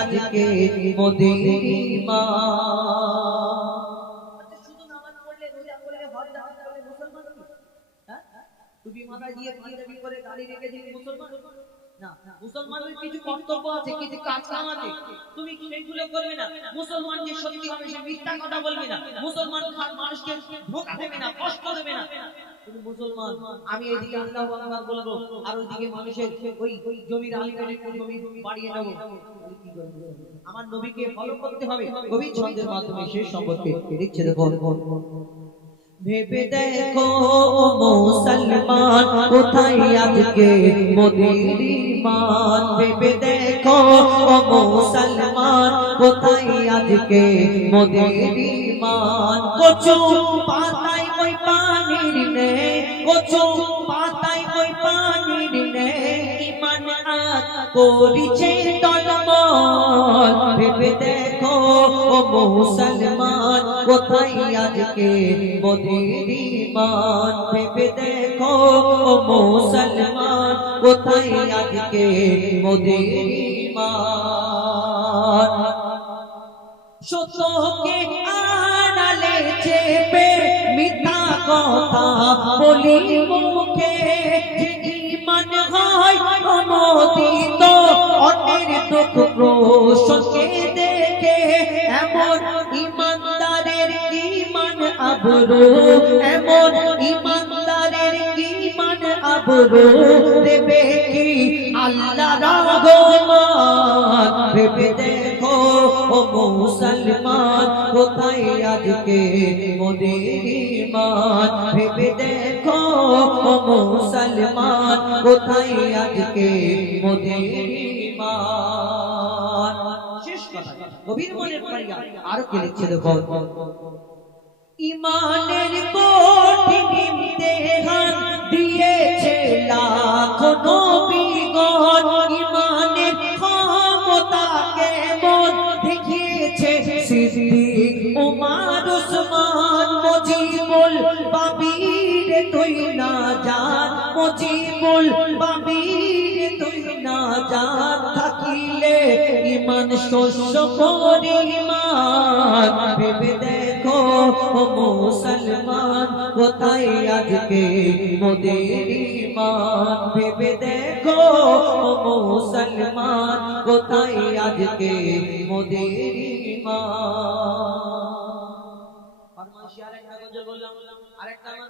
আজকে মোদের ঈমান। শুধু নামাজ পড়লে রোজা করলে হজ জাকাত করলে মুসলমান কি? হ্যাঁ, টুপি মাথায় দিয়ে পাঞ্জাবি করে দাড়ি রেখে দিয়ে মুসলমান না। মুসলমানের কিছু কর্তব্য আছে, কিছু কাজ কাম আছে, তুমি সেগুলো করবে না। মুসলমান যে সত্যি হবে সে মিথ্যা কথা বলবে না। মুসলমান মানুষকে ধোঁকা দেবে না, কষ্ট দেবে না। তুমি মুসলমান, আমি এইদিকে আল্লাহু আকবার বলবো আর ওইদিকে মানুষের ওই জমির আলিমের একটু জমি বাড়িয়ে নেবো, কি করবে? আমার নবীকে ফলো করতে হবে। কবি ছন্দের মাধ্যমে সে সম্পর্কে লিখছে দেখো, ভেবে দেখো মুসলমান কোথায় আজকে মোদের ঈমান। ভেবে দেখো মুসলমান কোথায় আজকে মোদের ঈমান। কচু পাতায় ওই পানির নে, কচু পাতায় ওই পানির নে ঈমান আজ করিছে টলমল। ভেবে দেখো মুসলমান কোথায় আজকে মোদের ঈমান। ভেবে দেখো মুসলমান কোথায় আজকে মোদের ঈমান। সত্যকে আড়ালে চেপে মিথ্যা কথা বলি মুখে, যে ঈমান হয় অনুদিত অন্যের দুঃখ প্রশংসা দেখে। এমন ঈমানদারের ঈমান আবরু, এমন ঈমানদারের ঈমান আবরু দেবে কি আল্লাহ রহমান। ভেবে দেখো মুসলমান কোথায় আজকে মোদের ঈমান। ভেবে দেখো মুসলমান কোথায় আজকে মোদের ঈমান। শেষ কথা, গভীর মনের পাইয়া আরো কে লিখছে দেখো, ঈমানের কঠিন ইমতিহান দিয়েছে লাখো নবীগণ। ঈমানের ক্ষমতা কেমন দেখিয়েছে সিদ্দিক উমর উসমান। মুজিবুল বাবির তুই না জান, মুজিবুল বাবির তুই না জান। থাকিলে ঈমান শস্য পরিমাণ। ভেবে দেখো মুসলমান কোথায় আজকে মোদের ঈমান। ভেবে দেখো মুসলমান কোথায় আজকে মোদের ঈমান। আরেকটা